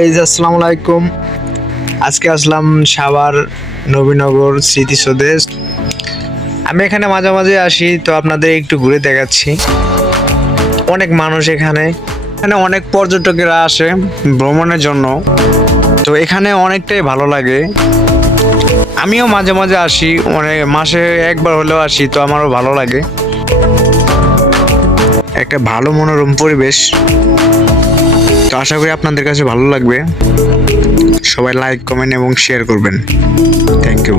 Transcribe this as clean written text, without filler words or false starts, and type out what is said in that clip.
এই যে আসসালামু আলাইকুম। আজকে আসলাম সাভার নবীনগর স্মৃতিসৌধে। আমি এখানে মাঝে মাঝে আসি, তো আপনাদের একটু ঘুরে দেখাচ্ছি। অনেক মানুষ এখানে এখানে অনেক পর্যটকেরা আসে ভ্রমণের জন্য, তো এখানে অনেকটাই ভালো লাগে। আমিও মাঝে মাঝে আসি, অনেক মাসে একবার হলেও আসি, তো আমারও ভালো লাগে। একটা ভালো মনোরম পরিবেশ, তো আশা করি আপনাদের কাছে ভালো লাগবে। সবাই লাইক, কমেন্ট এবং শেয়ার করবেন। Thank you.